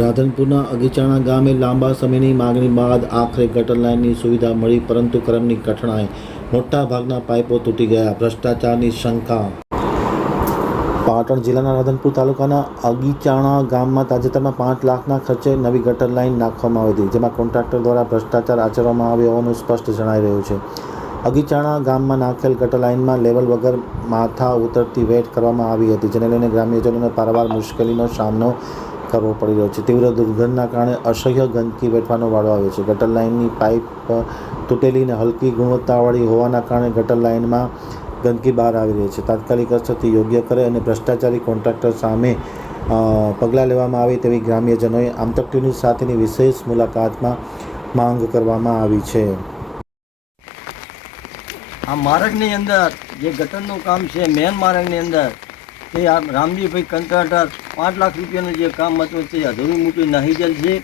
રાધનપુરના અગીચાણા ગામે લાંબા સમયની માગણી બાદ આખરે ગટર લાઇનની સુવિધા મળી, પરંતુ ક્રમની કઠણાઈ, મોટાભાગના પાઇપો તૂટી ગયા, ભ્રષ્ટાચારની શંકા. પાટણ જિલ્લાના રાધનપુર તાલુકાના અગીચાણા ગામમાં તાજેતરમાં 5 લાખના ખર્ચે નવી ગટર લાઇન નાખવામાં આવી હતી, જેમાં કોન્ટ્રાક્ટર દ્વારા ભ્રષ્ટાચાર આચરવામાં આવ્યો હોવાનું સ્પષ્ટ જણાઈ રહ્યું છે. અગીચાણા ગામમાં નાખેલ ગટર લાઇનમાં લેવલ વગર માથા ઉતરતી વેટ કરવામાં આવી હતી, જેને લઈને ગ્રામ્યજનોને પારાવાર મુશ્કેલીનો સામનો કરવો પડી રહ્યો છે. તીવ્ર દુર્ગંધના કારણે અસહ્ય ગંદકી વેઠવાનો વાળો આવ્યો છે. ગટર લાઇનની પાઇપ તૂટેલી અને હલકી ગુણવત્તાવાળી હોવાના કારણે ગટર લાઇનમાં ગંદકી બહાર આવી રહી છે. તાત્કાલિક અસરથી યોગ્ય કરે અને ભ્રષ્ટાચારી કોન્ટ્રાક્ટર સામે પગલાં લેવામાં આવે તેવી ગ્રામ્યજનોએ આમતક ટીવી ન્યૂઝ સાથેની વિશેષ મુલાકાતમાં માંગ કરવામાં આવી છે. આ માર્ગની અંદર જે ગટરનું કામ છે, મેન માર્ગની અંદર તે આ રામજીભાઈ કોન્ટ્રાક્ટર 5 લાખ રૂપિયાનું જે કામ હતું તે અધૂરું મૂકી નાહી ગયેલ છે.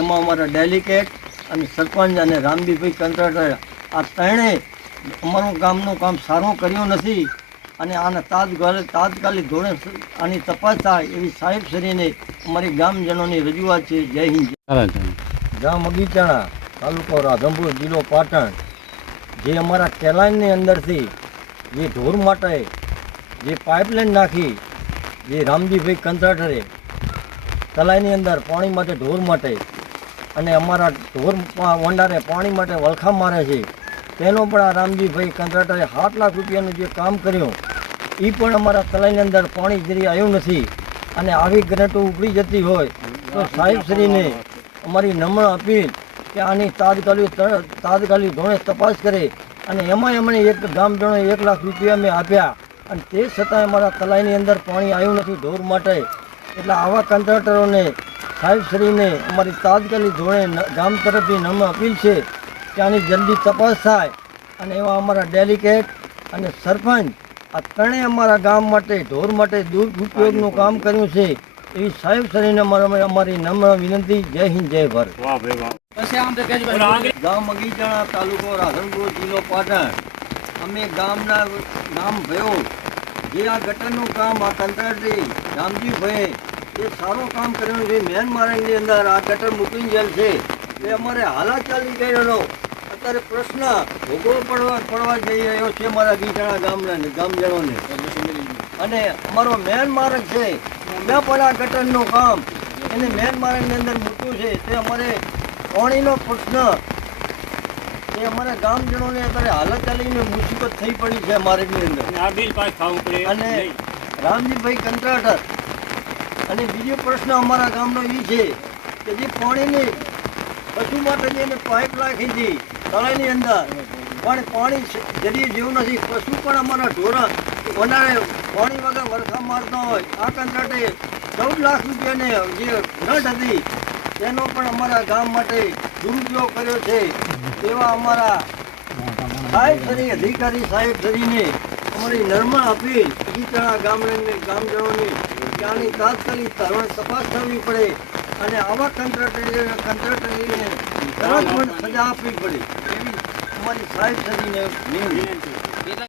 એમાં અમારા ડેલિકેટ અને સરપંચ અને રામજીભાઈ કોન્ટ્રાક્ટર આ ત્રણેય અમારું ગામનું કામ સારું કર્યું નથી અને આને તાત્કાલિક ધોરણે આની તપાસ થાય એવી સાહેબશ્રીને અમારી ગામજનોની રજૂઆત છે. જય હિન્દ. ગામ અગીચાણા, તાલુકો રાધનપુર, જિલ્લો પાટણ. જે અમારા કેલાઈનની અંદરથી જે ઢોર માટે જે પાઇપલાઇન નાખી, જે રામજીભાઈ કોન્ટ્રાક્ટરે તલાઈની અંદર પાણી માટે, ઢોર માટે અને અમારા ઢોર વંડારે પાણી માટે વલખા મારે છે, તેનો પણ આ રામજીભાઈ કોન્ટ્રાક્ટરે 7 લાખ રૂપિયાનું જે કામ કર્યું એ પણ અમારા તલાઈની અંદર પાણી જરી આવ્યું નથી. અને આવી ગ્રેટો ઉપડી જતી હોય તો સાહેબશ્રીને અમારી નમ્ર અપીલ કે આની તાત્કાલિક ધોરણે તપાસ કરે. અને એમાં એમણે એક ગામજનોએ 1 લાખ રૂપિયા મેં આપ્યા અને તે છતાંય અમારા તલાઈની અંદર પાણી આવ્યું નથી ઢોર માટે. એટલે આવા કોન્ટ્રાક્ટરોને સાહેબશ્રીને અમારી તાત્કાલિક ધોરણે ગામ તરફથી નમ્ર અપીલ છે કે આની જલ્દી તપાસ થાય. અને એવા અમારા ડેલિકેટ અને સરપંચ આ ત્રણેય અમારા ગામ માટે, ઢોર માટે દુરુપયોગનું કામ કર્યું છે એવી સાહેબશ્રીને અમારી નમ્ર વિનંતી. જય હિન્દ, જય ભારત. ગામ અગીચાણા, તાલુકો રાધનપુર, જિલ્લો પાટણ. અમે ગામ ભયો જે આ ગટરનું કામ આ કોન્ટ્રાક્ટરે રામજીભાઈ એ સારું કામ કર્યું છે. મેન માર્ગની અંદર આ ગટર મૂકી ગયેલ છે એ અમારે હાલા ચાલી ગયેલો અત્યારે પ્રશ્ન ભોગવવો પડવા જઈ રહ્યો છે અમારા અગીચાણા ગામજનોને. અને અમારો મેન માર્ગ છે ત્યાં પણ આ ગટરનું કામ એને મેન માર્ગની અંદર મૂક્યું છે. તે અમારે પાણીનો પ્રશ્ન એ અમારા ગામજનોને અત્યારે હાલત ચાલીને મુસીબત થઈ પડી છે માર્ગની અંદર. અને રામજીભાઈ કોન્ટ્રાક્ટર અને બીજો પ્રશ્ન અમારા ગામનો એ છે કે જે પાણીની પશુ માટે જે પાઇપ નાખી હતી તળાઈની અંદર પણ પાણી જરીએ જેવું નથી. પશુ પણ અમારા ઢોરા વધારે પાણી વગર વરખા મારતા હોય. આ કોન્ટ્રાક્ટરે 14 લાખ રૂપિયાને જે ગ્રાન્ટ હતી તેનો પણ અમારા ગામ માટે દુરુપયોગ કર્યો છે. તેવા અમારા સાહેબશ્રી, અધિકારી સાહેબશ્રીને અમારી નમ્ર અપીલ અગીચાણા ગામજનોની કે આની તાત્કાલિક ધોરણે તપાસ કરવી પડે અને આવા કોન્ટ્રાક્ટરને તરત પણ સજા આપવી પડે એવી અમારી સાહેબશ્રીને વિનંતી.